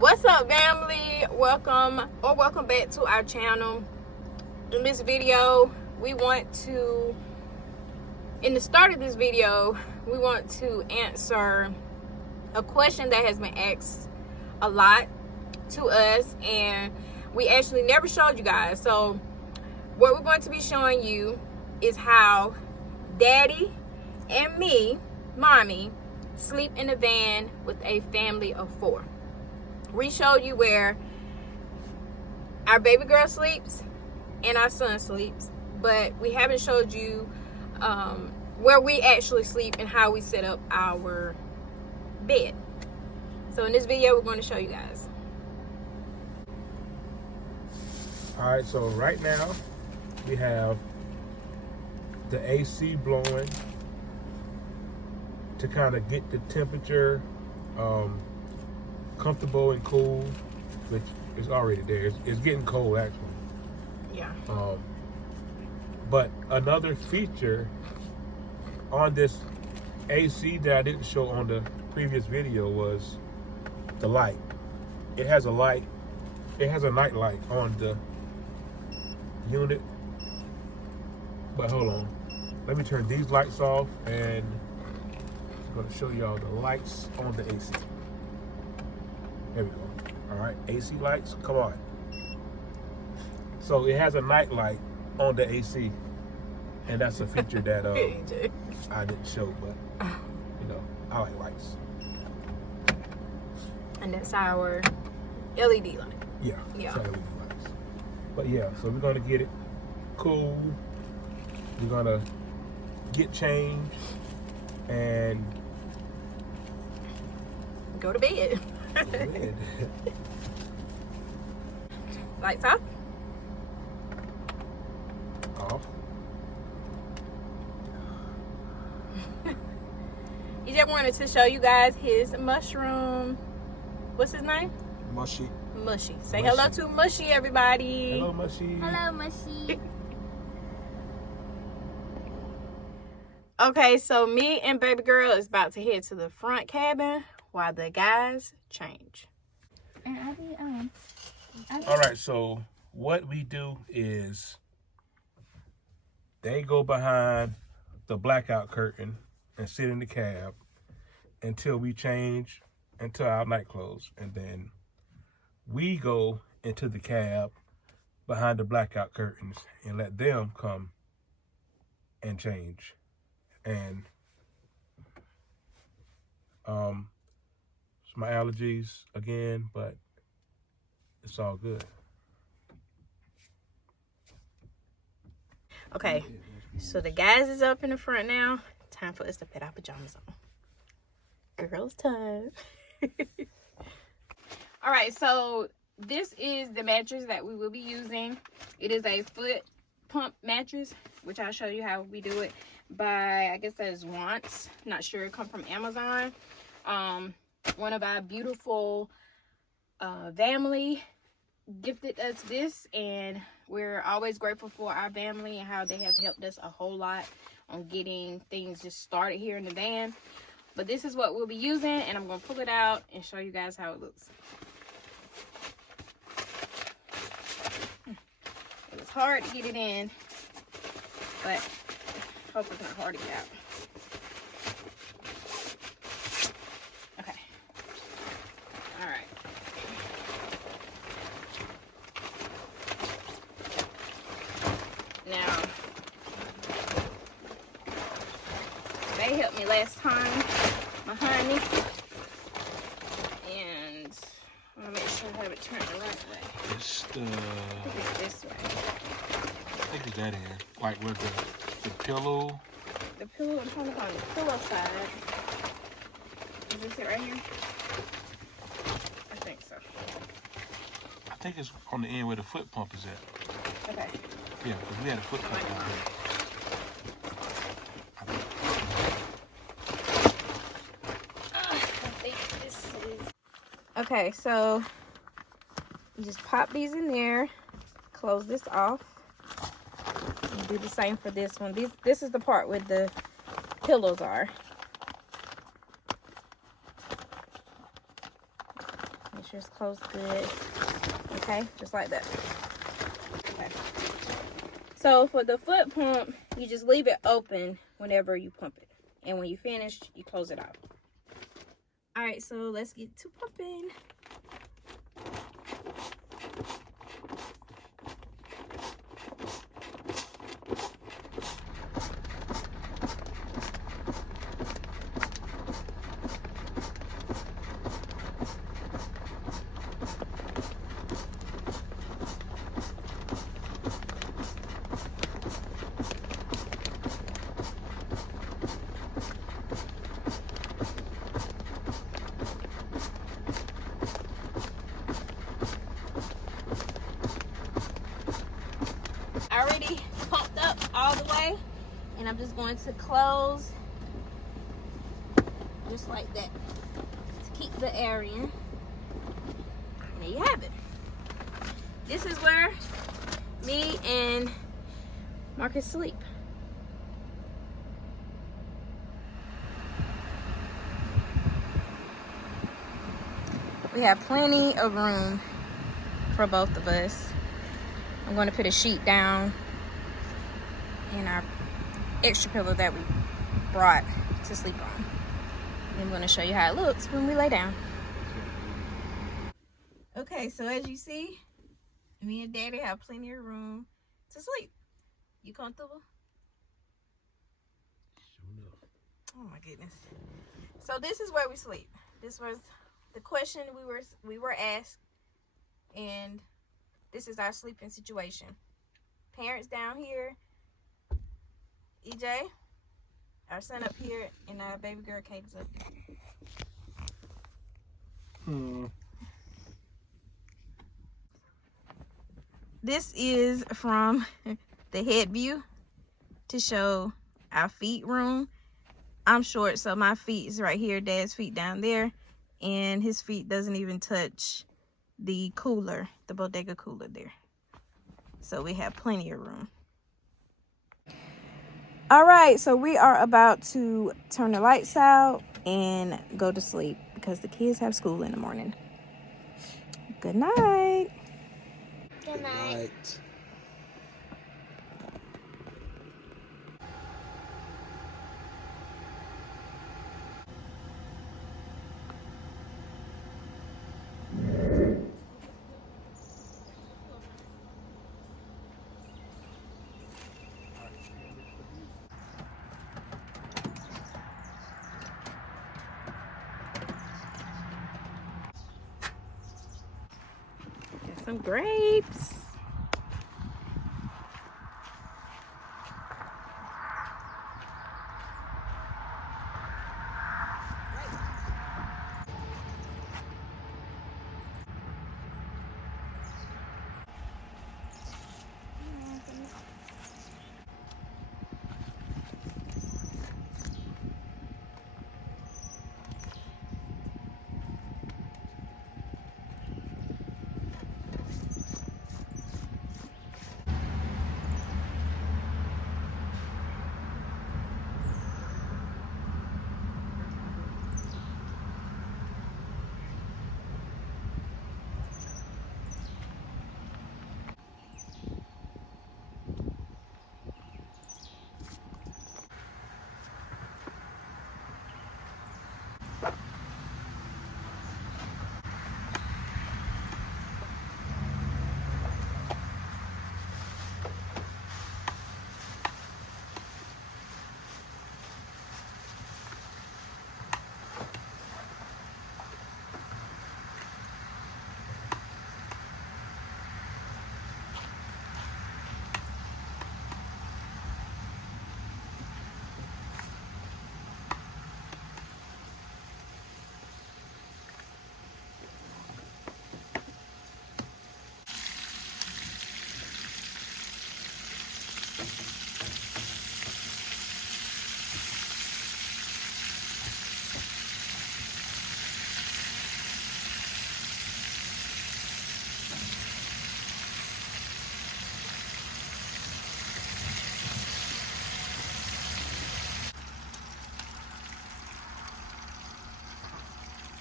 What's up, family? Welcome back to our channel. In this video, in the start of this video, we want to answer a question that has been asked a lot to us, and we actually never showed you guys. So what we're going to be showing you is how Daddy and me, Mommy, sleep in a van with a family of 4. We showed you where our baby girl sleeps and our son sleeps, but we haven't showed you where we actually sleep and how we set up our bed. So in this video, we're going to show you guys. All right, so right now we have the AC blowing to kind of get the temperature comfortable and cool, which is already there. It's getting cold actually. Yeah. But another feature on this AC that I didn't show on the previous video was the light. It has a light. It has a night light on the unit. But hold on. Let me turn these lights off and I'm going to show y'all the lights on the AC. There we go. All right, AC lights, come on. So it has a night light on the AC, and that's a feature that I didn't show, but you know, I like lights. And that's our LED light. Yeah. It's LED lights. But yeah, so we're gonna get it cool. We're gonna get changed and go to bed. Lights off. Off. He just wanted to show you guys his mushroom. What's his name? Mushy. Mushy. Say hello to Mushy, everybody. Hello, Mushy. Hello, Mushy. Okay, so me and baby girl is about to head to the front cabin while the guys change. And I'll be All right, so what we do is they go behind the blackout curtain and sit in the cab until we change into our night clothes. And then we go into the cab behind the blackout curtains and let them come and change. And it's my allergies again, but it's all good. Okay, so the guys is up in the front now. Time for us to put our pajamas on. Girls' time. All right, so this is the mattress that we will be using. It is a foot pump mattress, which I'll show you how we do it by, I guess that is Wants. Not sure, it come from Amazon. One of our beautiful family gifted us this, and we're always grateful for our family and how they have helped us a whole lot on getting things just started here in the van. But this is what we'll be using, and I'm going to pull it out and show you guys how it looks. It was hard to get it in, but I hope it's not hard to get out. Okay. All right. Now, they helped me last time, my honey, and I want to make sure I have it turned the right way. It's the, I think it's this way. I think it's that end, like with the pillow. The pillow, I'm trying to find the pillow side. Is this it right here? I think so. I think it's on the end where the foot pump is at. Okay. Yeah, because we had a foot pump on there. I think this is... Okay, so you just pop these in there, close this off, and do the same for this one. This is the part where the pillows are. Make sure it's closed good. Okay, just like that. Okay. So for the foot pump, you just leave it open whenever you pump it. And when you finish, you close it off. All right, so let's get to pumping. Already pumped up all the way, and I'm just going to close just like that to keep the air in. And there you have it. This is where me and Marcus sleep. We have plenty of room for both of us. I'm going to put a sheet down in our extra pillow that we brought to sleep on. And I'm going to show you how it looks when we lay down. Okay, so as you see, me and Daddy have plenty of room to sleep. You comfortable? Sure enough. Oh my goodness. So this is where we sleep. This was the question we were asked, and this is our sleeping situation. Parents down here, EJ, our son up here, and our baby girl Kate's up there. This is from the head view to show our feet room. I'm short, so my feet is right here, Dad's feet down there, and his feet doesn't even touch the cooler, the bodega cooler there. So we have plenty of room. All right, so we are about to turn the lights out and go to sleep because the kids have school in the morning. Good night. Good night. Got some grapes.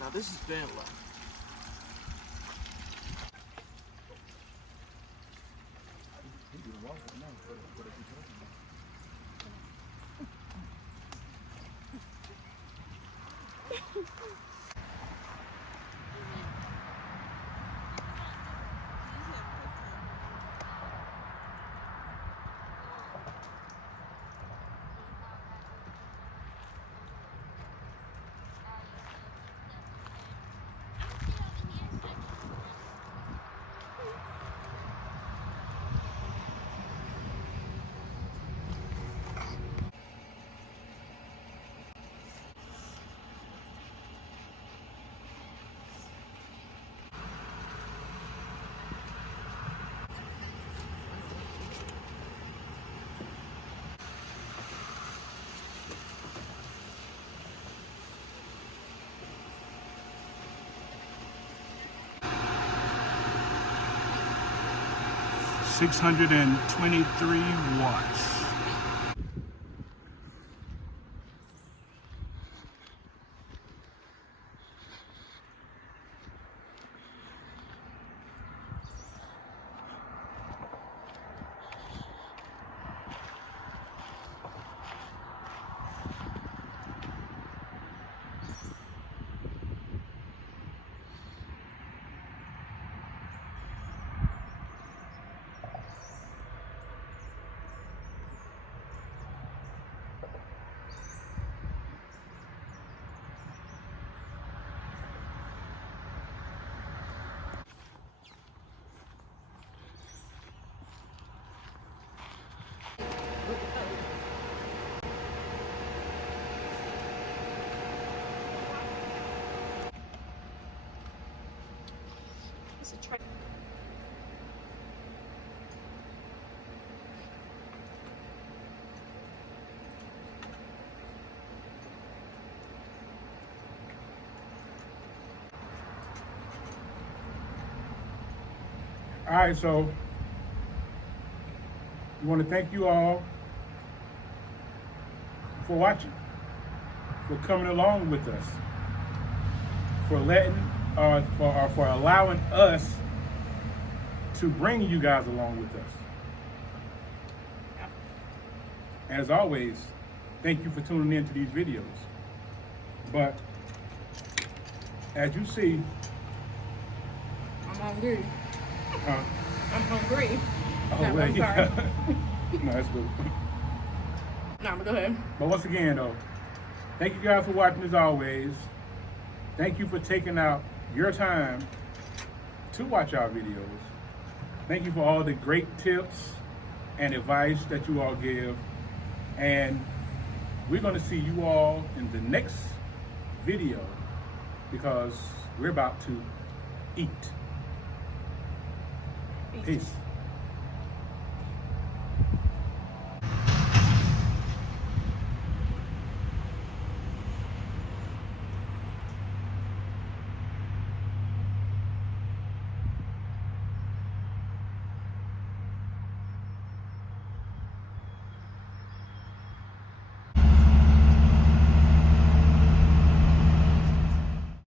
Now this is van life. 623 watts. It's a tray. All right, so we want to thank you all for watching, for coming along with us, for letting, for allowing us to bring you guys along with us. As always, thank you for tuning in to these videos. But as you see, I'm hungry. huh? I'm hungry. Oh, No, well, I'm yeah. sorry. No, that's good. No, but go ahead. But once again, though, thank you guys for watching as always. Thank you for taking out your time to watch our videos. Thank you for all the great tips and advice that you all give. And we're going to see you all in the next video because we're about to eat. Peace.